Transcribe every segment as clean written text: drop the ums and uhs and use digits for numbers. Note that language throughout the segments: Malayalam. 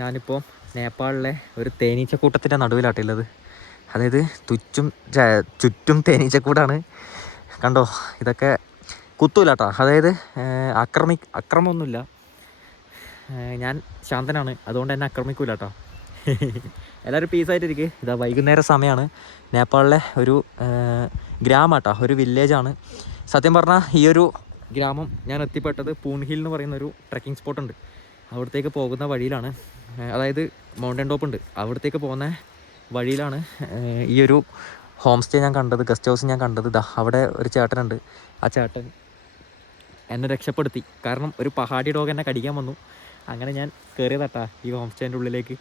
ഞാനിപ്പോൾ നേപ്പാളിലെ ഒരു തേനീച്ചക്കൂട്ടത്തിൻ്റെ നടുവിലാട്ടുള്ളത്. അതായത് ചുറ്റും തേനീച്ചക്കൂടാണ്. കണ്ടോ, ഇതൊക്കെ കുത്തൂല കേട്ടോ. അതായത് അക്രമമൊന്നുമില്ല. ഞാൻ ശാന്തനാണ്, അതുകൊണ്ട് എന്നെ ആക്രമിക്കൂല കേട്ടോ. എല്ലാവരും പീസായിട്ടിരിക്കുക. ഇതാ വൈകുന്നേര സമയമാണ്. നേപ്പാളിലെ ഒരു ഗ്രാമം കേട്ടോ, ഒരു വില്ലേജാണ്. സത്യം പറഞ്ഞാൽ ഈ ഒരു ഗ്രാമം ഞാൻ എത്തിപ്പെട്ടത് പൂൺഹിൽ എന്ന് പറയുന്നൊരു ട്രക്കിംഗ് സ്പോട്ടുണ്ട്. അവിടത്തേക്ക് പോകുന്ന വഴിയിലാണ്. അതായത് മൗണ്ടൻ ടോപ്പ് ഉണ്ട്, അവിടത്തേക്ക് പോകുന്ന വഴിയിലാണ് ഈ ഒരു ഹോം സ്റ്റേ ഞാൻ കണ്ടത്, ഗസ്റ്റ് ഹൗസ് ഞാൻ കണ്ടത്. ഇതാ അവിടെ ഒരു ചേട്ടനുണ്ട്. ആ ചേട്ടൻ എന്നെ രക്ഷപ്പെടുത്തി. കാരണം ഒരു പഹാടി ഡോഗ് എന്നെ കടിക്കാൻ വന്നു. അങ്ങനെ ഞാൻ കയറിയതാട്ടാ ഈ ഹോം സ്റ്റേൻ്റെ ഉള്ളിലേക്ക്.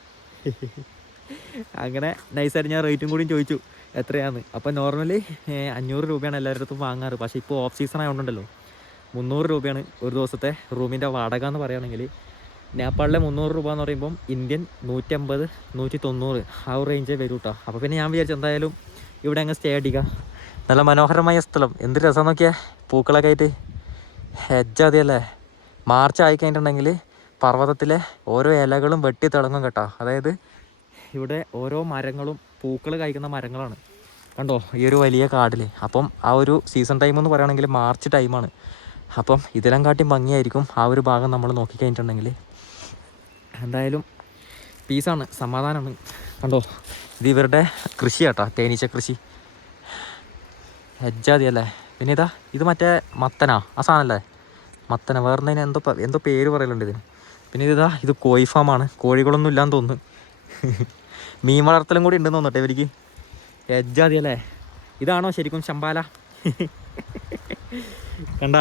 അങ്ങനെ നൈസായിട്ട് ഞാൻ റേറ്റും കൂടിയും ചോദിച്ചു എത്രയാന്ന്. അപ്പോൾ നോർമലി 500 രൂപയാണ് എല്ലാവരുടെ അടുത്തും വാങ്ങാറ്. പക്ഷേ ഇപ്പോൾ ഓഫ് സീസൺ ആയതുകൊണ്ടല്ലോ 300 രൂപയാണ് ഒരു ദിവസത്തെ റൂമിൻ്റെ വാടക എന്ന് പറയുകയാണെങ്കിൽ. നേപ്പാളിലെ 300 രൂപ എന്ന് പറയുമ്പം ഇന്ത്യൻ 150, 190 ആ ഒരു റേഞ്ചേ വരും കേട്ടോ. അപ്പോൾ പിന്നെ ഞാൻ വിചാരിച്ചു എന്തായാലും ഇവിടെ അങ്ങ് സ്റ്റേ അടിക്കുക. നല്ല മനോഹരമായ സ്ഥലം, എന്ത് രസം നോക്കിയാൽ, പൂക്കളൊക്കെ ആയിട്ട് ഹെജ്ജാതിയല്ലേ. മാർച്ച് ആയി കഴിഞ്ഞിട്ടുണ്ടെങ്കിൽ പർവ്വതത്തിലെ ഓരോ ഇലകളും വെട്ടി തിളങ്ങും കേട്ടോ. അതായത് ഇവിടെ ഓരോ മരങ്ങളും പൂക്കൾ കഴിക്കുന്ന മരങ്ങളാണ്. കണ്ടോ ഈ ഒരു വലിയ കാടിൽ. അപ്പം ആ ഒരു സീസൺ ടൈം എന്ന് പറയുകയാണെങ്കിൽ മാർച്ച് ടൈമാണ്. അപ്പം ഇതിലും കാട്ടി ഭംഗിയായിരിക്കും ആ ഒരു ഭാഗം നമ്മൾ നോക്കിക്കഴിഞ്ഞിട്ടുണ്ടെങ്കിൽ. എന്തായാലും പീസാണ്, സമാധാനമാണ്. കണ്ടോ ഇത് ഇവരുടെ കൃഷി കേട്ടോ, തേനീച്ച കൃഷി. ഹെജ്ജാതിയല്ലേ. പിന്നെ ഇതാ ഇത് മറ്റേ മത്തനാ, ആ സാധനമല്ലേ മത്തന. വേറെ എന്തോ പേര് പറയലുണ്ട് ഇതിന്. പിന്നെ ഇത് കോഴി ഫാമാണ്. കോഴികളൊന്നും ഇല്ലാന്ന് തോന്നുന്നു. മീൻ വളർത്തലും കൂടി ഉണ്ടെന്ന് തോന്നട്ടെ ഇവർക്ക്. ഹെജ്ജാതിയല്ലേ. ഇതാണോ ശരിക്കും ശമ്പാല? കണ്ട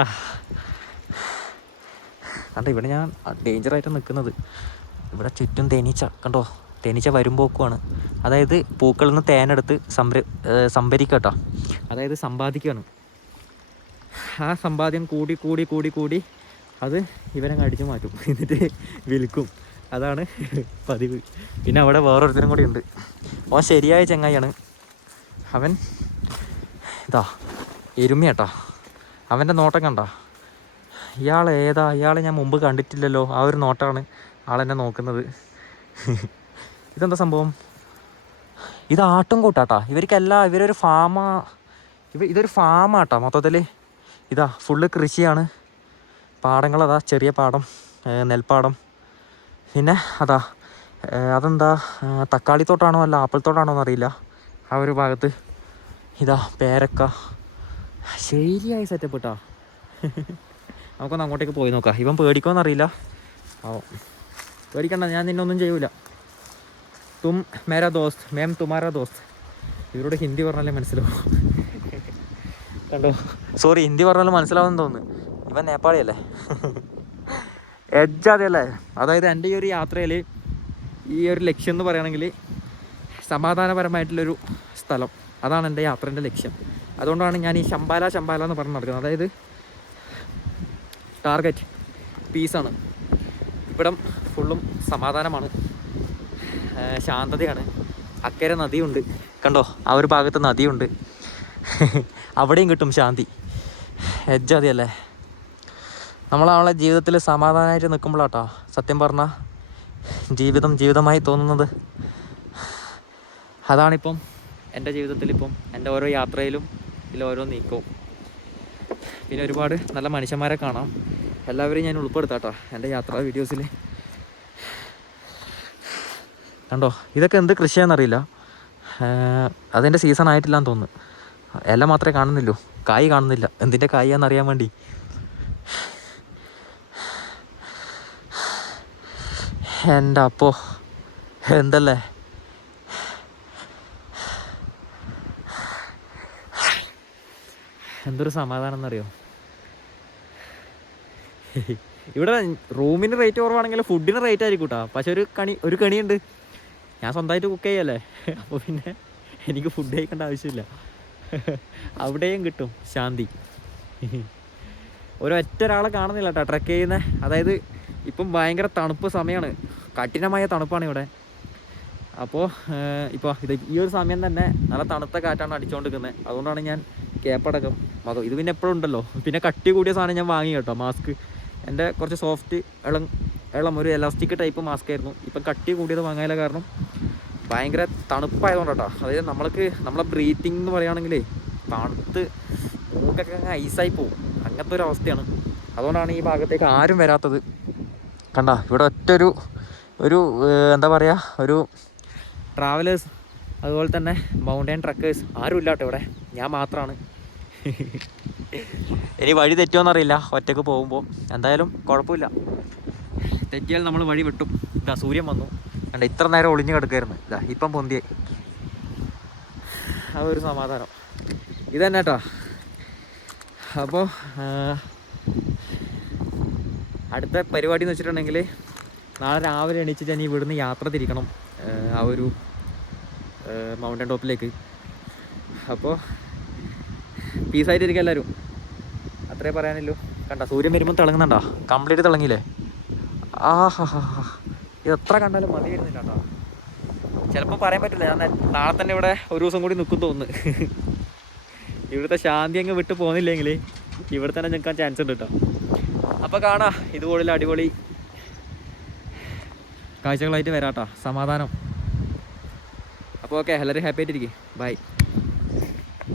ഇവിടെ ഞാൻ ഡേഞ്ചറായിട്ട് നിൽക്കുന്നത്. ഇവിടെ ചുറ്റും തേനീച്ച. കണ്ടോ, തേനീച്ച വരുമ്പോക്കുമാണ്. അതായത് പൂക്കളിൽ നിന്ന് തേനെടുത്ത് സംഭരിക്കുക കേട്ടോ. അതായത് സമ്പാദിക്കുകയാണ്. ആ സമ്പാദ്യം കൂടി കൂടി കൂടി കൂടി അത് ഇവരങ്ങ് അടിച്ചു മാറ്റും, എന്നിട്ട് വിൽക്കും. അതാണ് പതിവ്. പിന്നെ അവിടെ വേറൊരുത്തരും കൂടി ഉണ്ട്. അവൻ ശരിയായ ചങ്ങായിയാണ്. അവൻ ഇതാ എരുമയാട്ടാ. അവൻ്റെ നോട്ടം കണ്ട. ഇയാളെ ഞാൻ മുമ്പ് കണ്ടിട്ടില്ലല്ലോ. ആ ഒരു നോട്ടമാണ് ആളെന്നെ നോക്കുന്നത്. ഇതെന്താ സംഭവം? ഇത് ആട്ടും കൂട്ടാട്ടാ. ഇവരൊരു ഇതൊരു ഫാമാട്ടാ മൊത്തത്തിൽ. ഇതാ ഫുള്ള് കൃഷിയാണ്. പാടങ്ങളതാ, ചെറിയ പാടം, നെൽപ്പാടം. പിന്നെ അതെന്താ തക്കാളി തോട്ടാണോ അല്ല ആപ്പിൾ തോട്ടാണോ എന്നറിയില്ല. ആ ഒരു ഭാഗത്ത് ഇതാ പേരക്ക. ശരിയായി സെറ്റപ്പ് കേട്ടോ. നമുക്കൊന്ന് അങ്ങോട്ടേക്ക് പോയി നോക്കാം. ഇവൻ പേടിക്കുമെന്നറിയില്ല. പേടിക്കണ്ട, ഞാൻ നിന്നൊന്നും ചെയ്യൂല. തും മേരാ ദോസ്ത്, മേം തുമാരാ ദോസ്ത്. ഇവരോട് ഹിന്ദി പറഞ്ഞാലേ മനസ്സിലാവും. കണ്ടോ, സോറി, ഹിന്ദി പറഞ്ഞാലും മനസ്സിലാവുമെന്ന് തോന്നുന്നു. ഇവൻ നേപ്പാളിയല്ലേ. എഡ്ജാതിയല്ലേ. അതായത് എൻ്റെ ഈ ഒരു യാത്രയിൽ ഈ ഒരു ലക്ഷ്യം എന്ന് പറയുകയാണെങ്കിൽ സമാധാനപരമായിട്ടുള്ളൊരു സ്ഥലം. അതാണ് എൻ്റെ യാത്രേൻ്റെ ലക്ഷ്യം. അതുകൊണ്ടാണ് ഞാൻ ഈ ശമ്പാല എന്ന് പറഞ്ഞ് നടക്കുന്നത്. അതായത് ടാർഗറ്റ് പീസാണ്. ഇവിടം ഫുള്ളും സമാധാനമാണ്, ശാന്തതയാണ്. അക്കരെ നദിയുണ്ട്. കണ്ടോ, ആ ഒരു ഭാഗത്ത് നദിയുണ്ട്. അവിടെയും കിട്ടും ശാന്തി. ഹെജ്ജാതിയല്ലേ. നമ്മളെ ജീവിതത്തിൽ സമാധാനമായിട്ട് നിൽക്കുമ്പോഴാട്ടോ സത്യം പറഞ്ഞാൽ ജീവിതമായി തോന്നുന്നത്. അതാണിപ്പം എൻ്റെ ജീവിതത്തിലിപ്പം എൻ്റെ ഓരോ യാത്രയിലും ഓരോ നീക്കവും. പിന്നെ ഒരുപാട് നല്ല മനുഷ്യന്മാരെ കാണാം. എല്ലാവരെയും ഞാൻ ഉൾപ്പെടുത്താട്ടോ എൻ്റെ യാത്രാ വീഡിയോസിൽ. കണ്ടോ, ഇതൊക്കെ എന്ത് കൃഷിയാണെന്നറിയില്ല. അതെൻ്റെ സീസൺ ആയിട്ടില്ലാന്ന് തോന്നുന്നു. ഇല മാത്രമേ കാണുന്നില്ലൂ, കായ് കാണുന്നില്ല. എന്തിൻ്റെ കായാന്നറിയാൻ വേണ്ടി. എൻ്റെ അപ്പോ എന്തല്ലേ. എന്തൊരു സമാധാനം എന്നറിയോ. ഇവിടെ റൂമിന് റേറ്റ് കുറവാണെങ്കിൽ ഫുഡിന് റേറ്റ് ആയിരിക്കും കേട്ടോ. പക്ഷെ ഒരു കണിയുണ്ട്, ഞാൻ സ്വന്തമായിട്ട് കുക്ക് ചെയ്യല്ലേ. അപ്പോൾ പിന്നെ എനിക്ക് ഫുഡ് കഴിക്കേണ്ട ആവശ്യമില്ല. അവിടെയും കിട്ടും ശാന്തി. ഒരൊറ്റൊരാളെ കാണുന്നില്ല കേട്ടോ ട്രക്ക് ചെയ്യുന്നത്. അതായത് ഇപ്പം ഭയങ്കര തണുപ്പ് സമയമാണ്, കഠിനമായ തണുപ്പാണ് ഇവിടെ. അപ്പോൾ ഈ ഒരു സമയം തന്നെ നല്ല തണുത്ത കാറ്റാണ് അടിച്ചുകൊണ്ടിരിക്കുന്നത്. അതുകൊണ്ടാണ് ഞാൻ ക്യാപ്പടക്കം ഇത് പിന്നെ എപ്പോഴും ഉണ്ടല്ലോ. പിന്നെ കട്ടി കൂടിയ സാധനം ഞാൻ വാങ്ങി കേട്ടോ, മാസ്ക്. എൻ്റെ കുറച്ച് സോഫ്റ്റ് ഇളം ഒരു എലാസ്റ്റിക് ടൈപ്പ് മാസ്ക് ആയിരുന്നു. ഇപ്പം കട്ടി കൂടിയത് വാങ്ങാനുള്ള കാരണം ഭയങ്കര തണുപ്പായതുകൊണ്ടാട്ടോ. അതായത് നമ്മളെ ബ്രീത്തിങ് എന്ന് പറയുകയാണെങ്കിലേ തണുത്ത് മൂക്കൊക്കെ അങ്ങ് ഐസായി പോവും, അങ്ങനത്തെ ഒരു അവസ്ഥയാണ്. അതുകൊണ്ടാണ് ഈ ഭാഗത്തേക്ക് ആരും വരാത്തത്. കണ്ട ഇവിടെ ഒരു എന്താ പറയുക, ഒരു ട്രാവലേഴ്സ് അതുപോലെ തന്നെ മൗണ്ടൻ ട്രക്കേഴ്സ് ആരും ഇല്ല കേട്ടോ ഇവിടെ, ഞാൻ മാത്രമാണ്. ഇനി വഴി തെറ്റുമോയെന്നറിയില്ല ഒറ്റയ്ക്ക് പോകുമ്പോൾ. എന്തായാലും കുഴപ്പമില്ല, തെറ്റിയാൽ നമ്മൾ വഴി വിട്ടും. ഇതാ സൂര്യൻ വന്നു, കണ്ട ഇത്ര നേരം ഒളിഞ്ഞു കിടക്കായിരുന്നു, ഇതാ ഇപ്പം പൊന്തിയെ. അതൊരു സമാധാനം ഇത് തന്നെ കേട്ടോ. അപ്പോൾ അടുത്ത പരിപാടി എന്ന് വെച്ചിട്ടുണ്ടെങ്കിൽ നാളെ രാവിലെ എണീച്ചിട്ട് ഞാൻ ഇവിടുന്ന് യാത്ര തിരിക്കണം ആ ഒരു മൗണ്ടൻ ടോപ്പിലേക്ക്. അപ്പോൾ പീസായിട്ടിരിക്കുക എല്ലാവരും, അത്രേ പറയാനല്ലോ. കണ്ട സൂര്യൻ വരുമ്പോൾ തിളങ്ങുന്നുണ്ടോ? കംപ്ലീറ്റ് തിളങ്ങിയില്ലേ? ആഹാ ഇത് എത്ര കണ്ടാലും മതി വരുന്നില്ല കേട്ടോ. ചിലപ്പോൾ പറയാൻ പറ്റില്ല, ഞാൻ നാളെ തന്നെ ഇവിടെ ഒരു ദിവസം കൂടി നിൽക്കും തോന്നുന്നു. ഇവിടുത്തെ ശാന്തി അങ്ങ് വിട്ട് പോകുന്നില്ലെങ്കിൽ ഇവിടെ തന്നെ നിൽക്കാൻ ചാൻസ് ഉണ്ട് കേട്ടോ. അപ്പോൾ കാണാം ഇതുപോലുള്ള അടിപൊളി കാഴ്ചകളായിട്ട് വരാം കേട്ടോ. സമാധാനം. അപ്പോൾ ഓക്കെ, എല്ലാവരും ഹാപ്പി ആയിട്ടിരിക്കും. ബൈ.